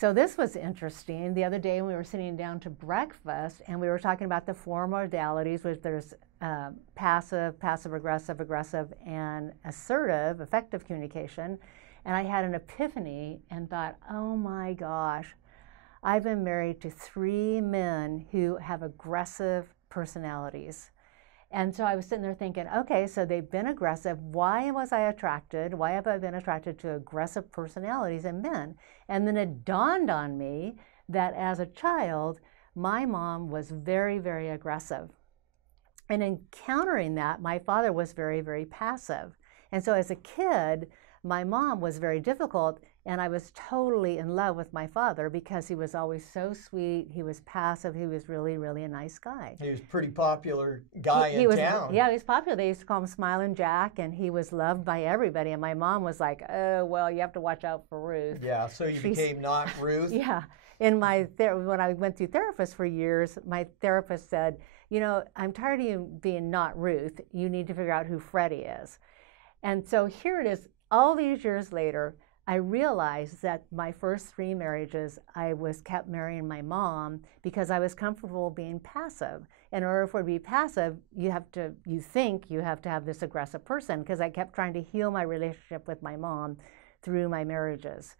So this was interesting. The other day we were sitting down to breakfast and we were talking about the four modalities, which there's passive, passive-aggressive, aggressive, and assertive, effective communication. And I had an epiphany and thought, oh my gosh, I've been married to 3 men who have aggressive personalities. And so I was sitting there thinking, okay, so they've been aggressive. Why was I attracted? Why have I been attracted to aggressive personalities in men? And then it dawned on me that as a child, my mom was very, very aggressive. And in countering that, my father was very, very passive. And so as a kid, my mom was very difficult, and I was totally in love with my father because he was always so sweet. He was passive. He was really, really a nice guy. He was a pretty popular guy in town. Yeah, he was popular. They used to call him Smiling Jack, and he was loved by everybody. And my mom was like, oh, well, you have to watch out for Ruth. Yeah, so you became not Ruth? Yeah. When I went through therapists for years, my therapist said, you know, I'm tired of you being not Ruth. You need to figure out who Freddie is. And so here it is. All these years later, I realized that my first 3 marriages, I kept marrying my mom because I was comfortable being passive. In order for it to be passive, you think you have to have this aggressive person, because I kept trying to heal my relationship with my mom through my marriages.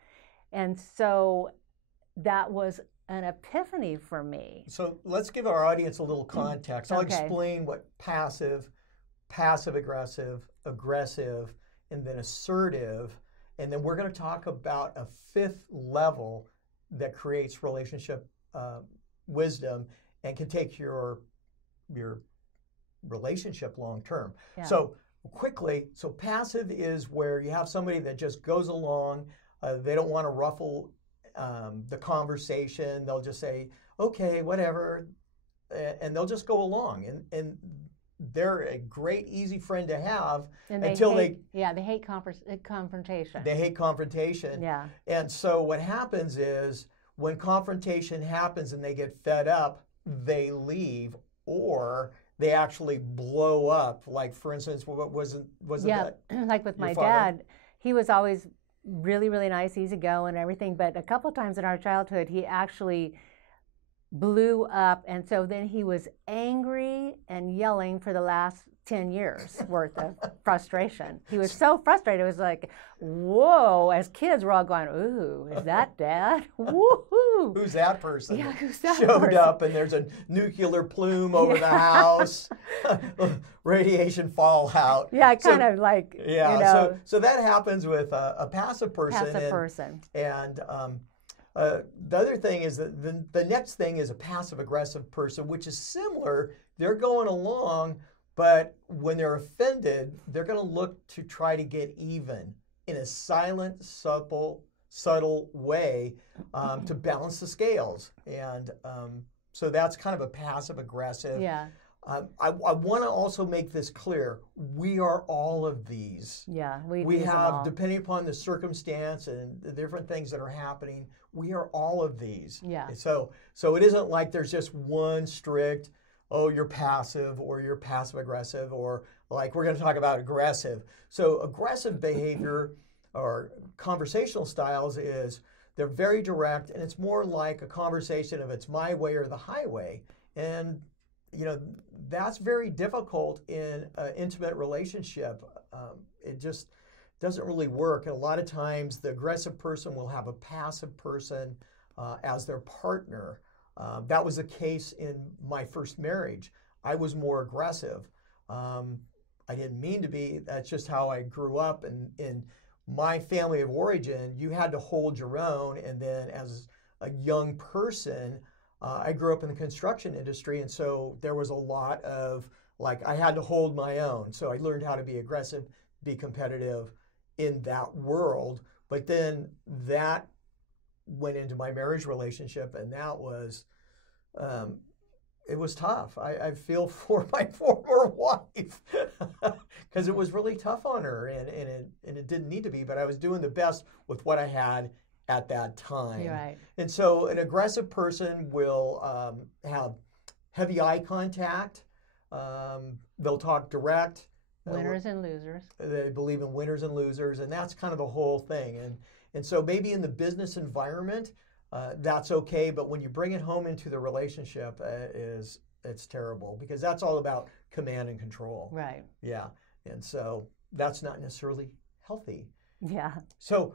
And so that was an epiphany for me. So let's give our audience a little context. I'll explain what passive, passive-aggressive, aggressive, and then assertive, and then we're going to talk about a 5th level that creates relationship wisdom and can take your relationship long term. Yeah. So quickly, so passive is where you have somebody that just goes along. They don't want to ruffle the conversation. They'll just say, okay, whatever, and they'll just go along. And they're a great, easy friend to have until they hate confrontation. They hate confrontation. Yeah. And so what happens is when confrontation happens and they get fed up, they leave, or they actually blow up. Like, for instance, what wasn't that? Like with my dad, he was always really, really nice, easy go and everything. But a couple times in our childhood, he actually blew up, and so then he was angry and yelling for the last 10 years worth of frustration. He was so frustrated. It was like, whoa, as kids we're all going, ooh, is that Dad? Woohoo! Who's that person? Yeah, who's that Showed person? up and there's a nuclear plume over the house, radiation fallout. Yeah, kind of like, yeah, you know. So that happens with a passive person. And the other thing is that the next thing is a passive-aggressive person, which is similar. They're going along, but when they're offended, they're going to look to try to get even in a silent, subtle way to balance the scales. And so that's kind of a passive-aggressive. Yeah. I want to also make this clear. We are all of these. Yeah, we have, depending upon the circumstance and the different things that are happening, we are all of these. Yeah. So it isn't like there's just one strict, oh, you're passive or you're passive-aggressive, or like we're going to talk about aggressive. So aggressive behavior or conversational styles is they're very direct, and it's more like a conversation of it's my way or the highway. And you know, that's very difficult in an intimate relationship. It just doesn't really work. And a lot of times the aggressive person will have a passive person as their partner. That was the case in my first marriage. I was more aggressive. I didn't mean to be. That's just how I grew up. And in my family of origin, you had to hold your own. And then as a young person, I grew up in the construction industry, and so there was a lot of, like, I had to hold my own. So I learned how to be aggressive, be competitive in that world. But then that went into my marriage relationship, and that was, it was tough. I feel for my former wife because it was really tough on her, and it didn't need to be, but I was doing the best with what I had at that time. You're right. And so an aggressive person will have heavy eye contact. They'll talk direct. Winners and losers. They believe in winners and losers, and that's kind of the whole thing. And so maybe in the business environment, that's okay. But when you bring it home into the relationship, it's terrible, because that's all about command and control. Right. Yeah. And so that's not necessarily healthy. Yeah. So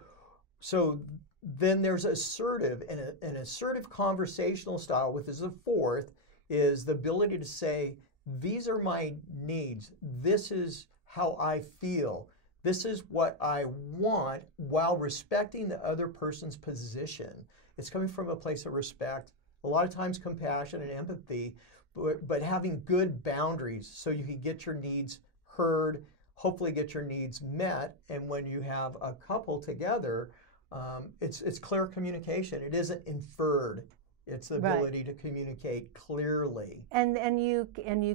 then there's assertive, and an assertive conversational style, with as a fourth, is the ability to say, these are my needs. This is how I feel. This is what I want, while respecting the other person's position. It's coming from a place of respect, a lot of times compassion and empathy, but having good boundaries so you can get your needs heard, hopefully get your needs met. And when you have a couple together, it's clear communication. It isn't inferred. It's the ability to communicate clearly. And you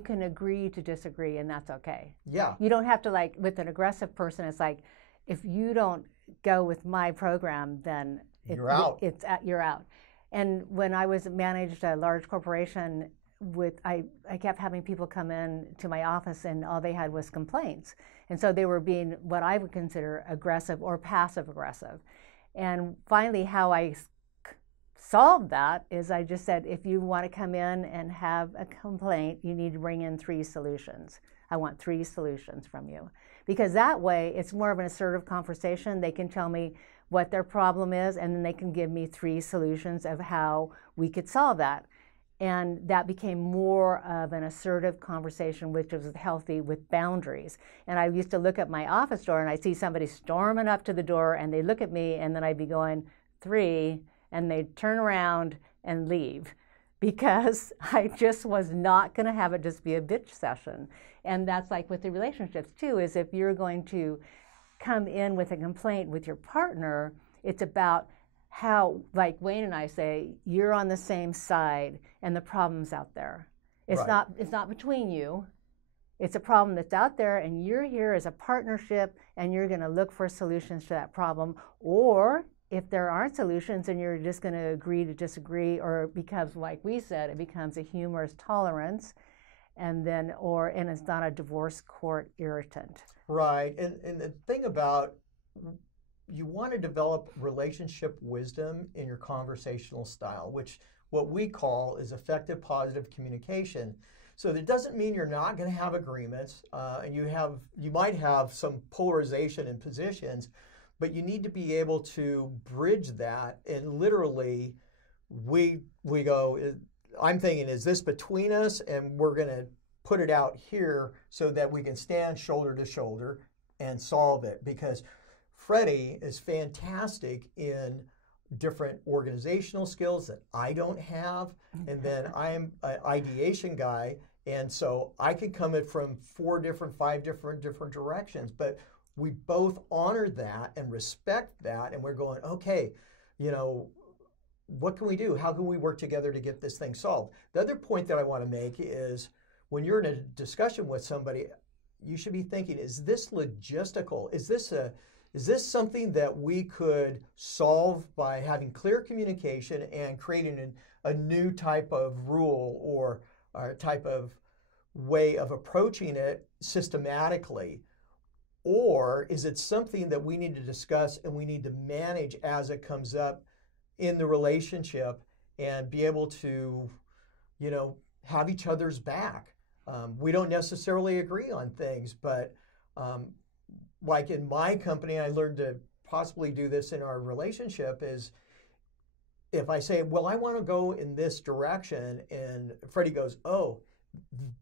can agree to disagree, and that's okay. Yeah. You don't have to, like with an aggressive person, it's like, if you don't go with my program, then you're out. You're out. And when I managed a large corporation, I kept having people come in to my office, and all they had was complaints. And so they were being what I would consider aggressive or passive aggressive. And finally, how I solved that is I just said, if you want to come in and have a complaint, you need to bring in 3 solutions. I want 3 solutions from you. Because that way, it's more of an assertive conversation. They can tell me what their problem is, and then they can give me 3 solutions of how we could solve that. And that became more of an assertive conversation, which was healthy, with boundaries. And I used to look at my office door, and I see somebody storming up to the door, and they look at me, and then I'd be going, 3, and they'd turn around and leave, because I just was not going to have it just be a bitch session. And that's like with the relationships too, is if you're going to come in with a complaint with your partner, it's about how, like Wayne and I say, you're on the same side and the problem's out there. It's not between you. It's a problem that's out there, and you're here as a partnership, and you're going to look for solutions to that problem. Or if there aren't solutions, and you're just going to agree to disagree, or because, like we said, it becomes a humorous tolerance, and it's not a divorce court irritant. Right. And the thing about, you want to develop relationship wisdom in your conversational style, which what we call is effective positive communication. So that doesn't mean you're not going to have agreements, and you might have some polarization in positions, but you need to be able to bridge that. And literally, we go, I'm thinking, is this between us? And we're going to put it out here so that we can stand shoulder to shoulder and solve it. Because Freddie is fantastic in different organizational skills that I don't have. And then I'm an ideation guy. And so I could come in from 5 different directions. But we both honor that and respect that. And we're going, okay, what can we do? How can we work together to get this thing solved? The other point that I want to make is, when you're in a discussion with somebody, you should be thinking, is this logistical? Is this something that we could solve by having clear communication and creating a new type of rule or a type of way of approaching it systematically? Or is it something that we need to discuss and we need to manage as it comes up in the relationship, and be able to, have each other's back? We don't necessarily agree on things, but like in my company, I learned to possibly do this in our relationship, is if I say, well, I want to go in this direction, and Freddie goes, oh,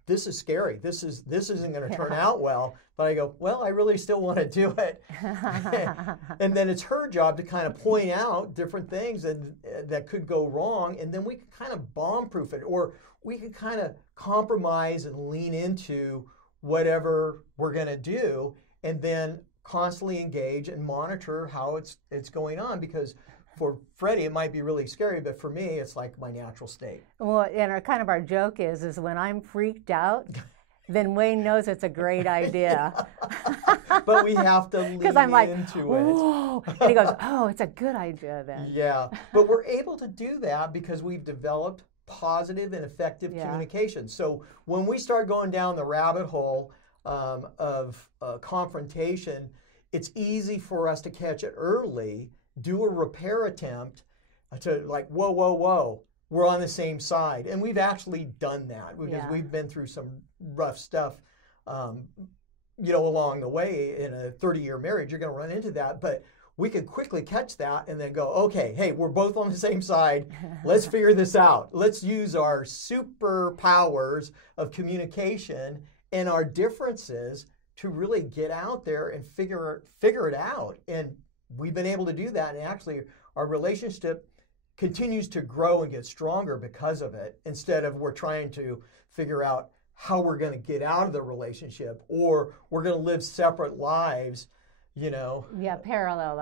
this is scary. This isn't going to turn out well. But I go, well, I really still want to do it. And then it's her job to kind of point out different things that could go wrong. And then we can kind of bomb-proof it, or we can kind of compromise and lean into whatever we're going to do, and then constantly engage and monitor how it's going on. Because for Freddie, it might be really scary, but for me, it's like my natural state. Well, and our joke is when I'm freaked out, then Wayne knows it's a great idea. But we have to lean I'm like, into whoa. it. And he goes, oh, it's a good idea then. Yeah, but we're able to do that because we've developed positive and effective communication. So when we start going down the rabbit hole of confrontation, it's easy for us to catch it early, do a repair attempt, to like, whoa, whoa, whoa, we're on the same side. And we've actually done that because Yeah. we've been through some rough stuff, along the way. In a 30-year marriage, you're going to run into that. But we could quickly catch that and then go, okay, hey, we're both on the same side. Let's figure this out. Let's use our superpowers of communication and our differences to really get out there and figure it out. And we've been able to do that. And actually, our relationship continues to grow and get stronger because of it, instead of we're trying to figure out how we're going to get out of the relationship, or we're going to live separate lives, Yeah, parallel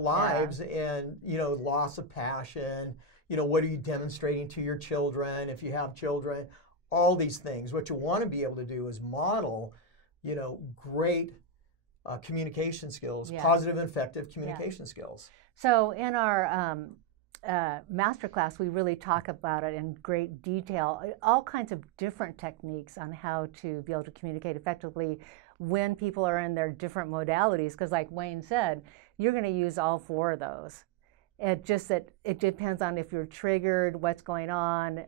lives. And, loss of passion, what are you demonstrating to your children if you have children, all these things. What you want to be able to do is model, great communication skills, Yeah. positive and effective communication skills. So in our masterclass, we really talk about it in great detail, all kinds of different techniques on how to be able to communicate effectively when people are in their different modalities. Because like Wayne said, you're going to use all 4 of those. It just that it depends on if you're triggered, what's going on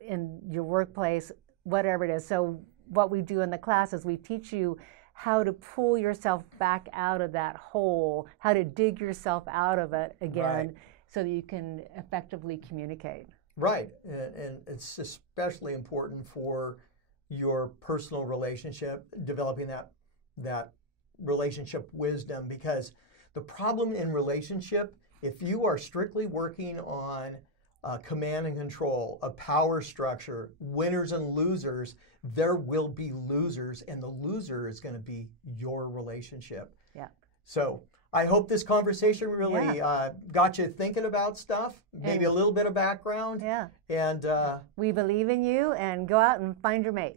in your workplace, whatever it is. So what we do in the class is we teach you how to pull yourself back out of that hole, how to dig yourself out of it again. Right. So that you can effectively communicate. Right, and it's especially important for your personal relationship, developing that relationship wisdom, because the problem in relationship, if you are strictly working on command and control, a power structure, winners and losers, there will be losers, and the loser is going to be your relationship. Yeah. So I hope this conversation really got you thinking about stuff, maybe a little bit of background. Yeah. And we believe in you, and go out and find your mate.